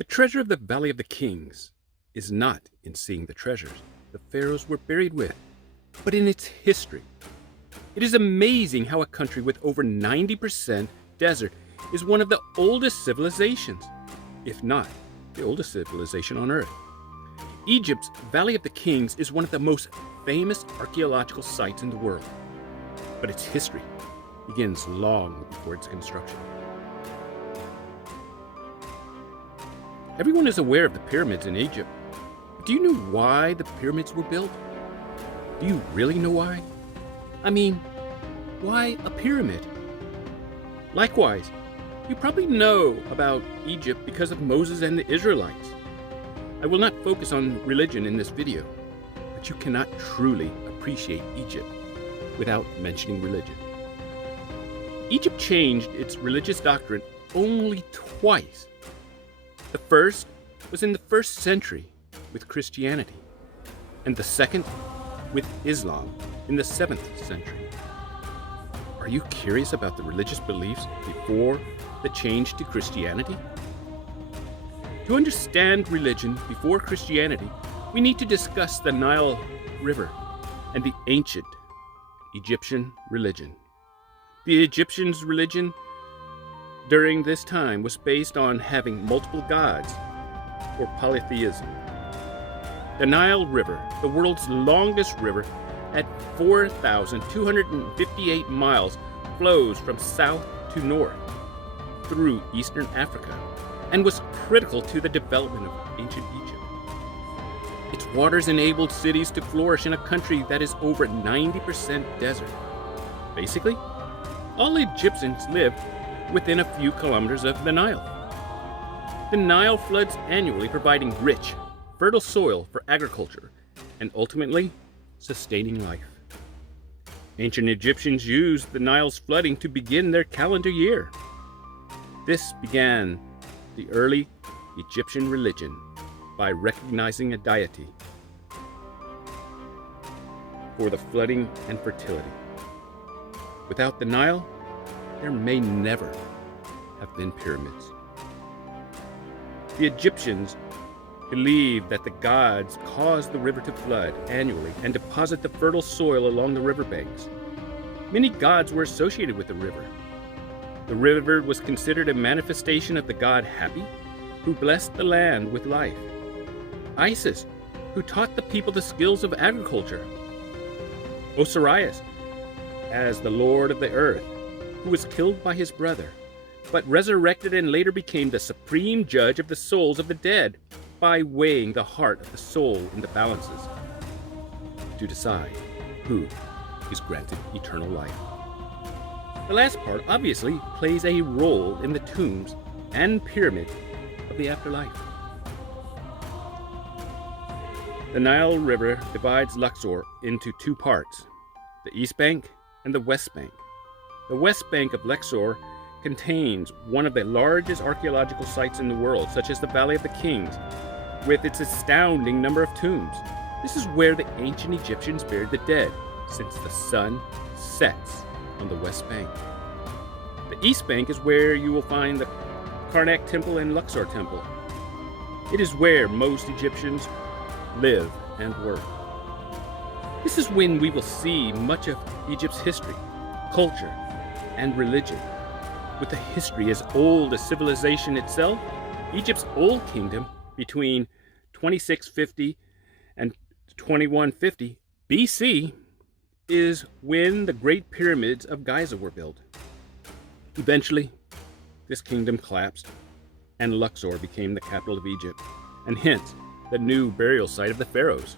The treasure of the Valley of the Kings is not in seeing the treasures the pharaohs were buried with, but in its history. It is amazing how a country with over 90% desert is one of the oldest civilizations, if not the oldest civilization on Earth. Egypt's Valley of the Kings is one of the most famous archaeological sites in the world, but its history begins long before its construction. Everyone is aware of the pyramids in Egypt, but do you know why the pyramids were built? Do you really know why? I mean, why a pyramid? Likewise, you probably know about Egypt because of Moses and the Israelites. I will not focus on religion in this video, but you cannot truly appreciate Egypt without mentioning religion. Egypt changed its religious doctrine only twice. The first was in the 1st century with Christianity, and the second with Islam in the 7th century. Are you curious about the religious beliefs before the change to Christianity? To understand religion before Christianity, we need to discuss the Nile River and the ancient Egyptian religion. The Egyptians' religion during this time was based on having multiple gods, or polytheism. The Nile River, the world's longest river, at 4,258 miles, flows from south to north through eastern Africa and was critical to the development of ancient Egypt. Its waters enabled cities to flourish in a country that is over 90% desert. Basically, all Egyptians lived within a few kilometers of the Nile. The Nile floods annually, providing rich, fertile soil for agriculture and ultimately sustaining life. Ancient Egyptians used the Nile's flooding to begin their calendar year. This began the early Egyptian religion by recognizing a deity for the flooding and fertility. Without the Nile, there may never have been pyramids. The Egyptians believed that the gods caused the river to flood annually and deposit the fertile soil along the riverbanks. Many gods were associated with the river. The river was considered a manifestation of the god Hapi, who blessed the land with life. Isis, who taught the people the skills of agriculture. Osiris, as the lord of the earth, who was killed by his brother, but resurrected and later became the supreme judge of the souls of the dead by weighing the heart of the soul in the balances to decide who is granted eternal life. The last part obviously plays a role in the tombs and pyramid of the afterlife. The Nile River divides Luxor into 2 parts, the East Bank and the West Bank. The West Bank of Luxor contains one of the largest archaeological sites in the world, such as the Valley of the Kings, with its astounding number of tombs. This is where the ancient Egyptians buried the dead, since the sun sets on the West Bank. The East Bank is where you will find the Karnak Temple and Luxor Temple. It is where most Egyptians live and work. This is when we will see much of Egypt's history, culture, and religion. With a history as old as civilization itself, Egypt's Old Kingdom between 2650 and 2150 BC is when the Great Pyramids of Giza were built. Eventually, this kingdom collapsed and Luxor became the capital of Egypt, and hence the new burial site of the Pharaohs.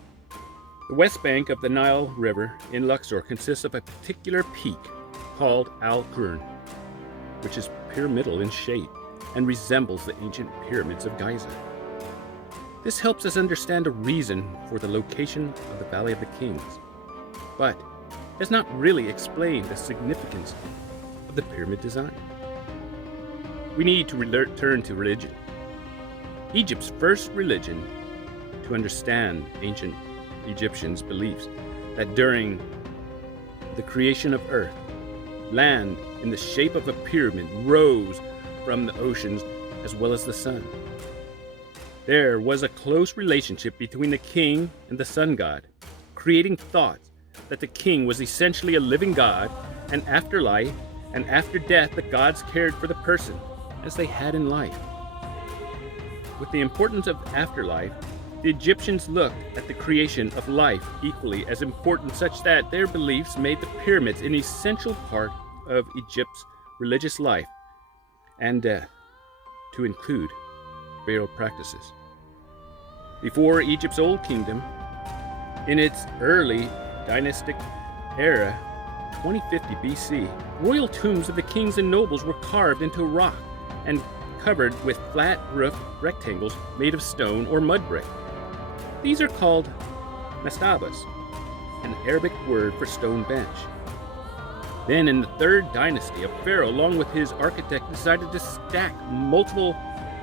The west bank of the Nile River in Luxor consists of a particular peak called Al-Qurn, which is pyramidal in shape and resembles the ancient pyramids of Giza. This helps us understand a reason for the location of the Valley of the Kings, but does not really explain the significance of the pyramid design. We need to return to religion. Egypt's first religion, to understand ancient Egyptians' beliefs that during the creation of earth, land in the shape of a pyramid rose from the oceans as well as the sun. There was a close relationship between the king and the sun god, creating thoughts that the king was essentially a living god, and after life and after death the gods cared for the person as they had in life. With the importance of afterlife, the Egyptians looked at the creation of life equally as important, such that their beliefs made the pyramids an essential part of Egypt's religious life and death, to include burial practices. Before Egypt's Old Kingdom, in its early dynastic era, 2050 BC, royal tombs of the kings and nobles were carved into rock and covered with flat-roofed rectangles made of stone or mud brick. These are called mastabas, an Arabic word for stone bench. Then in the third dynasty, a pharaoh, along with his architect, decided to stack multiple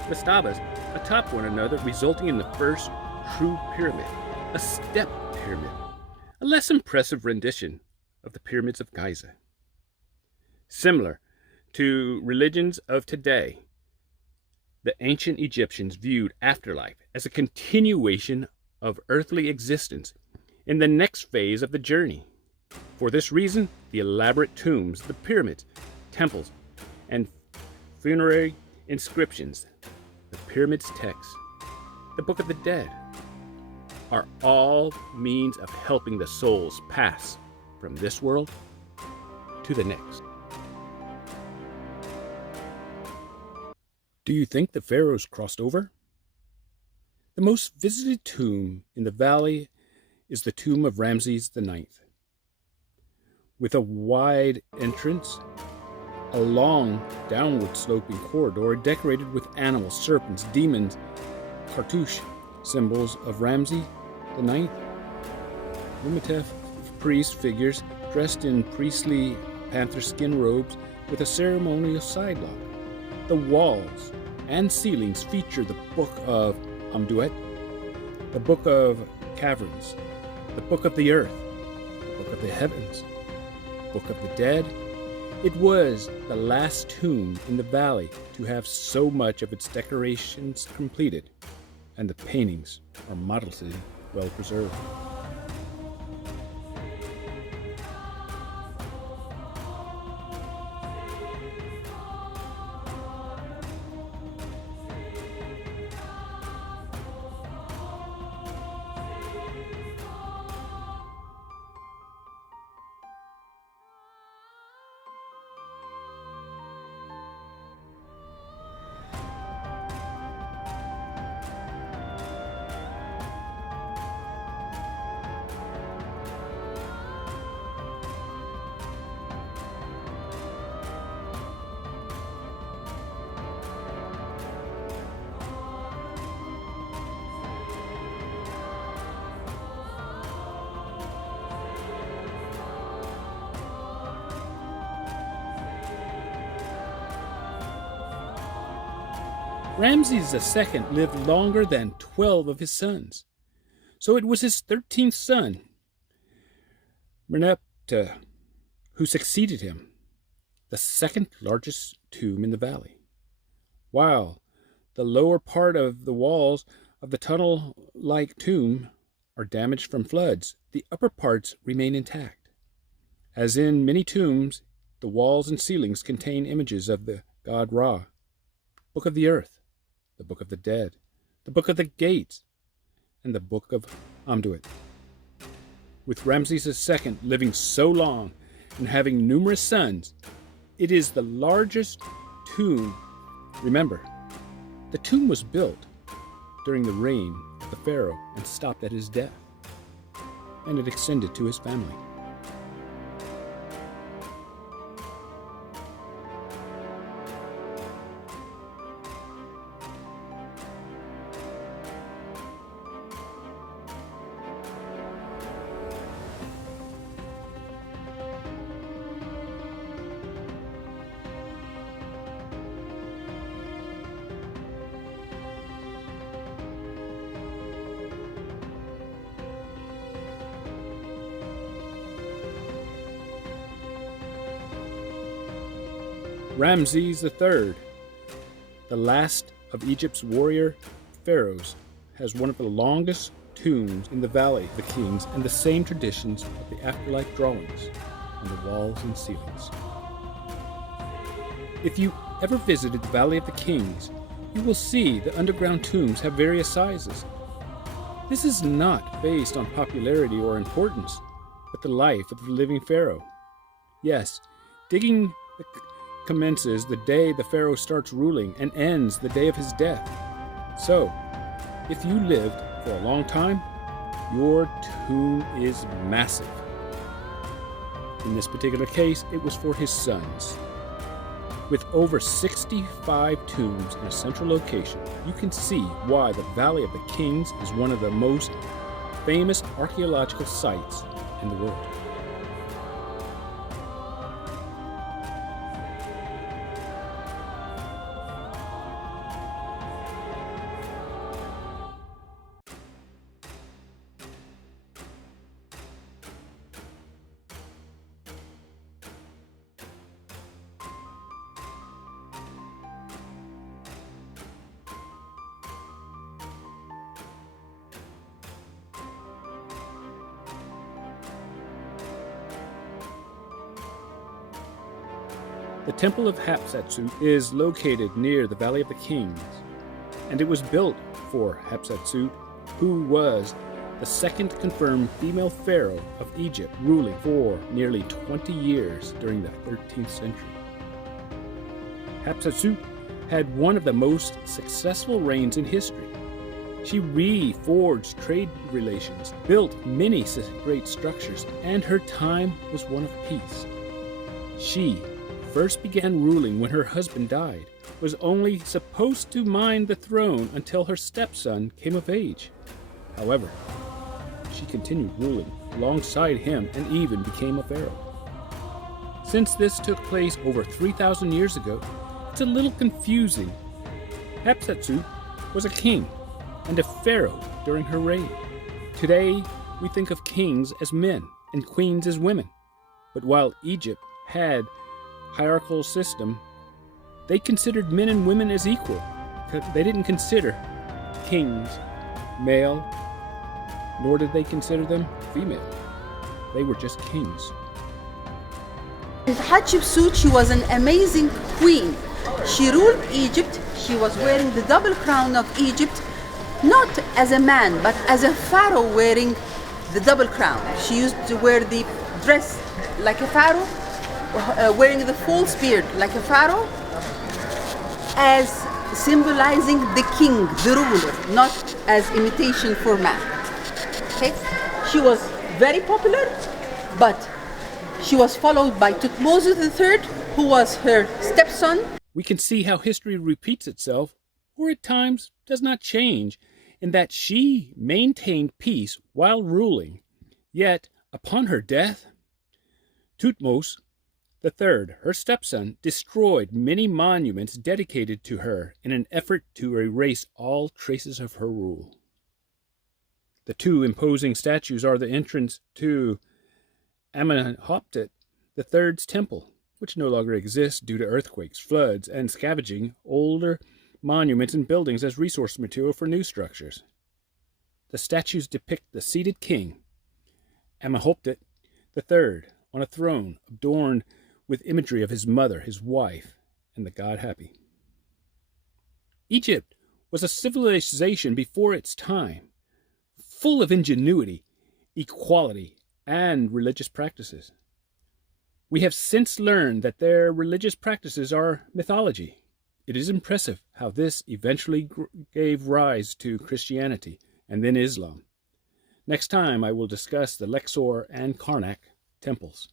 mastabas atop one another, resulting in the first true pyramid, a step pyramid, a less impressive rendition of the pyramids of Giza. Similar to religions of today, the ancient Egyptians viewed afterlife as a continuation of earthly existence in the next phase of the journey. For this reason, the elaborate tombs, the pyramids, temples, and funerary inscriptions, the pyramids' texts, the Book of the Dead, are all means of helping the souls pass from this world to the next. Do you think the pharaohs crossed over? The most visited tomb in the valley is the tomb of Ramses IX. With a wide entrance, a long downward sloping corridor decorated with animals, serpents, demons, cartouche, symbols of Ramses IX, Lumitef priest figures dressed in priestly panther skin robes with a ceremonial sidelock. The walls and ceilings feature the Book of Amduet, the Book of Caverns, the Book of the Earth, the Book of the Heavens, Book of the Dead. It was the last tomb in the valley to have so much of its decorations completed, and the paintings are moderately well preserved. Ramses II lived longer than 12 of his sons, so it was his 13th son, Merneptah, who succeeded him, the second largest tomb in the valley. While the lower part of the walls of the tunnel-like tomb are damaged from floods, the upper parts remain intact. As in many tombs, the walls and ceilings contain images of the god Ra, Book of the Earth, the Book of the Dead, the Book of the Gates, and the Book of Amduet. With Ramses II living so long and having numerous sons, it is the largest tomb. Remember, the tomb was built during the reign of the pharaoh and stopped at his death, and it extended to his family. Ramses III, the last of Egypt's warrior Pharaohs has one of the longest tombs in the Valley of the Kings and the same traditions of the afterlife drawings on the walls and ceilings. If you ever visited the Valley of the Kings, you will see the underground tombs have various sizes. This is not based on popularity or importance, but the life of the living pharaoh. Yes, digging commences the day the pharaoh starts ruling and ends the day of his death. So, if you lived for a long time, your tomb is massive. In this particular case, it was for his sons. With over 65 tombs in a central location, you can see why the Valley of the Kings is one of the most famous archaeological sites in the world. The Temple of Hatshepsut is located near the Valley of the Kings, and it was built for Hatshepsut, who was the second confirmed female pharaoh of Egypt, ruling for nearly 20 years during the 13th century. Hatshepsut had one of the most successful reigns in history. She reforged trade relations, built many great structures, and her time was one of peace. She first began ruling when her husband died, was only supposed to mind the throne until her stepson came of age. However, she continued ruling alongside him and even became a pharaoh. Since this took place over 3,000 years ago, it's a little confusing. Hatshepsut was a king and a pharaoh during her reign. Today, we think of kings as men and queens as women. But while Egypt had hierarchical system, they considered men and women as equal. They didn't consider kings male, nor did they consider them female. They were just kings. Hatshepsut, she was an amazing queen. She ruled Egypt. She was wearing the double crown of Egypt, not as a man, but as a pharaoh wearing the double crown. She used to wear the dress like a pharaoh, wearing the false beard like a pharaoh, as symbolizing the king, the ruler, not as imitation for man. Okay? She was very popular, but she was followed by Thutmose III, who was her stepson. We can see how history repeats itself, or at times does not change, in that she maintained peace while ruling. Yet, upon her death, Thutmose III, her stepson, destroyed many monuments dedicated to her in an effort to erase all traces of her rule. The two imposing statues are the entrance to Amenhotep III's temple, which no longer exists due to earthquakes, floods, and scavenging older monuments and buildings as resource material for new structures. The statues depict the seated king, Amenhotep III, on a throne adorned with imagery of his mother, his wife, and the god Hapi. Egypt was a civilization before its time, full of ingenuity, equality, and religious practices. We have since learned that their religious practices are mythology. It is impressive how this eventually gave rise to Christianity and then Islam. Next time I will discuss the Luxor and Karnak temples.